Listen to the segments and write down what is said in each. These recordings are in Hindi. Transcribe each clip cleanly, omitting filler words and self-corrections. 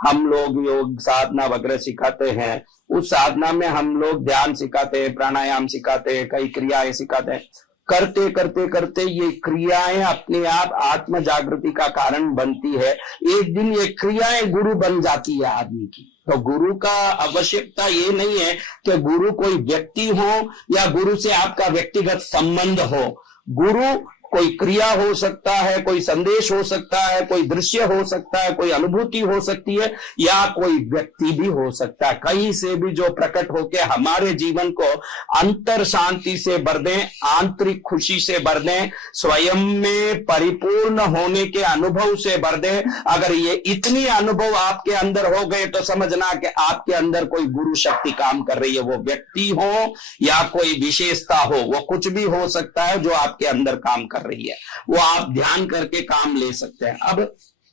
हम लोग योग साधना वगैरह सिखाते हैं, उस साधना में हम लोग ध्यान सिखाते हैं, प्राणायाम सिखाते हैं, कई क्रियाएं सिखाते हैं। करते करते करते ये क्रियाएं अपने आप आत्म जागृति का कारण बनती है। एक दिन ये क्रियाएं गुरु बन जाती है आदमी की। तो गुरु का आवश्यकता ये नहीं है कि गुरु कोई व्यक्ति हो या गुरु से आपका व्यक्तिगत संबंध हो। गुरु कोई क्रिया हो सकता है, कोई संदेश हो सकता है, कोई दृश्य हो सकता है, कोई अनुभूति हो सकती है, या कोई व्यक्ति भी हो सकता है। कहीं से भी जो प्रकट होके हमारे जीवन को अंतर शांति से भर दें, आंतरिक खुशी से भर दें, स्वयं में परिपूर्ण होने के अनुभव से भर दें। अगर ये इतनी अनुभव आपके अंदर हो गए तो समझना कि आपके अंदर कोई गुरु शक्ति काम कर रही है। वो व्यक्ति हो या कोई विशेषता हो, वो कुछ भी हो सकता है जो आपके अंदर काम कर रही है, वो आप ध्यान करके काम ले सकते हैं। अब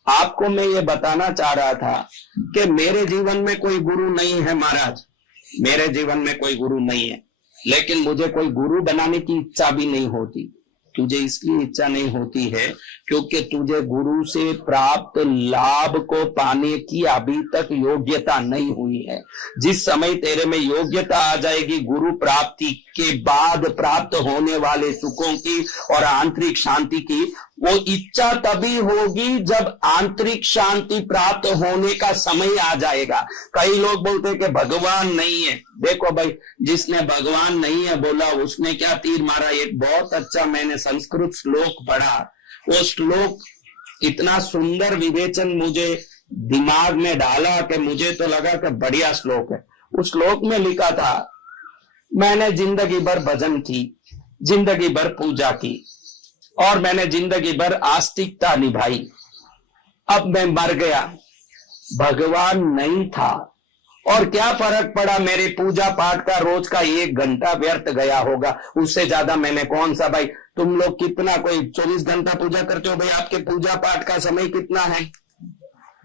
आपको मैं ये बताना चाह रहा था कि मेरे जीवन में कोई गुरु नहीं है महाराज, मेरे जीवन में कोई गुरु नहीं है, लेकिन मुझे कोई गुरु बनाने की इच्छा भी नहीं होती। तुझे इसलिए इच्छा नहीं होती है क्योंकि तुझे गुरु से प्राप्त लाभ को पाने की अभी तक योग्यता नहीं हुई है। जिस समय तेरे में योग्यता आ जाएगी गुरु प्राप्ति के बाद प्राप्त होने वाले सुखों की और आंतरिक शांति की, वो इच्छा तभी होगी जब आंतरिक शांति प्राप्त होने का समय आ जाएगा। कई लोग बोलते हैं कि भगवान नहीं है। देखो भाई, जिसने भगवान नहीं है बोला उसने क्या तीर मारा। एक बहुत अच्छा मैंने संस्कृत श्लोक पढ़ा, वो श्लोक इतना सुंदर विवेचन मुझे दिमाग में डाला कि मुझे तो लगा कि बढ़िया श्लोक है। उस श्लोक में लिखा था, मैंने जिंदगी भर भजन की, जिंदगी भर पूजा की और मैंने जिंदगी भर आस्तिकता निभाई, अब मैं मर गया, भगवान नहीं था और क्या फर्क पड़ा, मेरे पूजा पाठ का रोज का 1 घंटा व्यर्थ गया होगा, उससे ज्यादा मैंने कौन सा। भाई तुम लोग कितना, कोई 24 घंटा पूजा करते हो, भाई आपके पूजा पाठ का समय कितना है?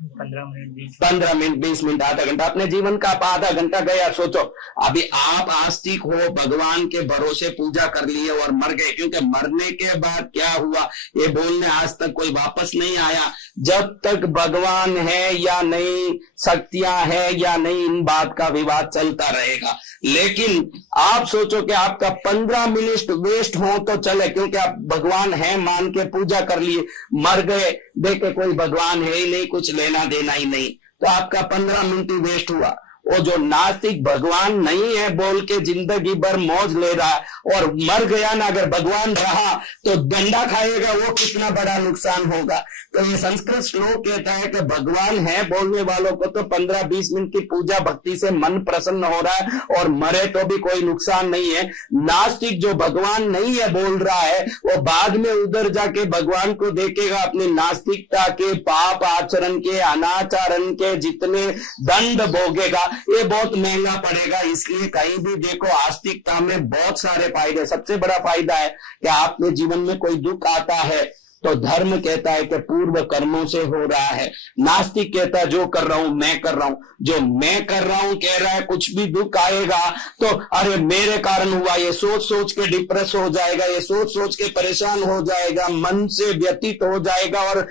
15 मिनट 20 मिनट आधा घंटा, अपने जीवन का आधा घंटा गया। सोचो अभी आप आस्तिक हो, भगवान के भरोसे पूजा कर लिए और मर गए, क्योंकि मरने के बाद क्या हुआ ये बोलने आज तक कोई वापस नहीं आया। जब तक भगवान है या नहीं, शक्तियां है या नहीं, इन बात का विवाद चलता रहेगा। लेकिन आप सोचो कि आपका 15 मिनट वेस्ट हो तो चले, क्योंकि आप भगवान है मान के पूजा कर लिए, मर गए, देखे कोई भगवान है ही नहीं, कुछ लेना देना ही नहीं, तो आपका 15 मिनट ही वेस्ट हुआ। वो जो नास्तिक भगवान नहीं है बोल के जिंदगी भर मौज ले रहा है और मर गया ना, अगर भगवान रहा तो डंडा खाएगा, वो कितना बड़ा नुकसान होगा। तो ये संस्कृत श्लोक कहता है कि भगवान है बोलने वालों को तो 15-20 मिनट की पूजा भक्ति से मन प्रसन्न हो रहा है और मरे तो भी कोई नुकसान नहीं है। नास्तिक जो भगवान नहीं है बोल रहा है, वो बाद में उधर जाके भगवान को देखेगा, अपनी नास्तिकता के, पाप आचरण के, अनाचरण के जितने दंड भोगेगा, ये बहुत महंगा पड़ेगा। इसलिए कहीं भी देखो आस्तिकता में बहुत सारे फायदे। सबसे बड़ा फायदा है कि आपके जीवन में कोई दुख आता है तो धर्म कहता है कि पूर्व कर्मों से हो रहा है। नास्तिक कहता है जो कर रहा हूं मैं कर रहा हूं, जो मैं कर रहा हूं कह रहा है कुछ भी दुख आएगा तो अरे मेरे कारण हुआ, ये सोच सोच के डिप्रेस हो जाएगा, ये सोच सोच के परेशान हो जाएगा, मन से व्यतीत हो जाएगा और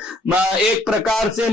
एक प्रकार से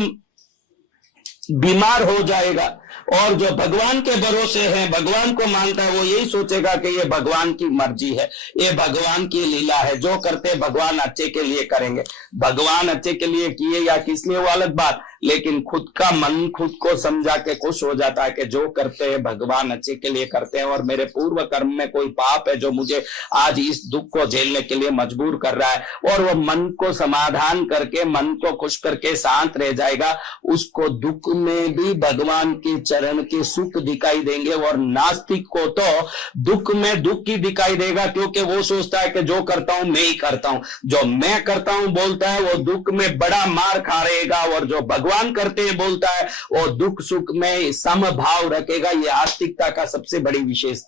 बीमार हो जाएगा। और जो भगवान के भरोसे है, भगवान को मानता है, वो यही सोचेगा कि ये भगवान की मर्जी है, ये भगवान की लीला है, जो करते भगवान अच्छे के लिए करेंगे। भगवान अच्छे के लिए किए या किस लिए वो अलग बात, लेकिन खुद का मन खुद को समझा के खुश हो जाता है कि जो करते हैं भगवान अच्छे के लिए करते हैं और मेरे पूर्व कर्म में कोई पाप है जो मुझे आज इस दुख को झेलने के लिए मजबूर कर रहा है। और वो मन को समाधान करके, मन को खुश करके शांत रह जाएगा। उसको दुख में भी भगवान के चरण के सुख दिखाई देंगे और नास्तिक को तो दुख में दुख ही दिखाई देगा, क्योंकि वो सोचता है कि जो करता हूं मैं ही करता हूं, जो मैं करता हूं बोलता है वो दुख में बड़ा मार खा रहेगा, और जो भगवान करते हैं बोलता है वो दुख सुख में समभाव रखेगा। ये आस्तिकता का सबसे बड़ी विशेषता।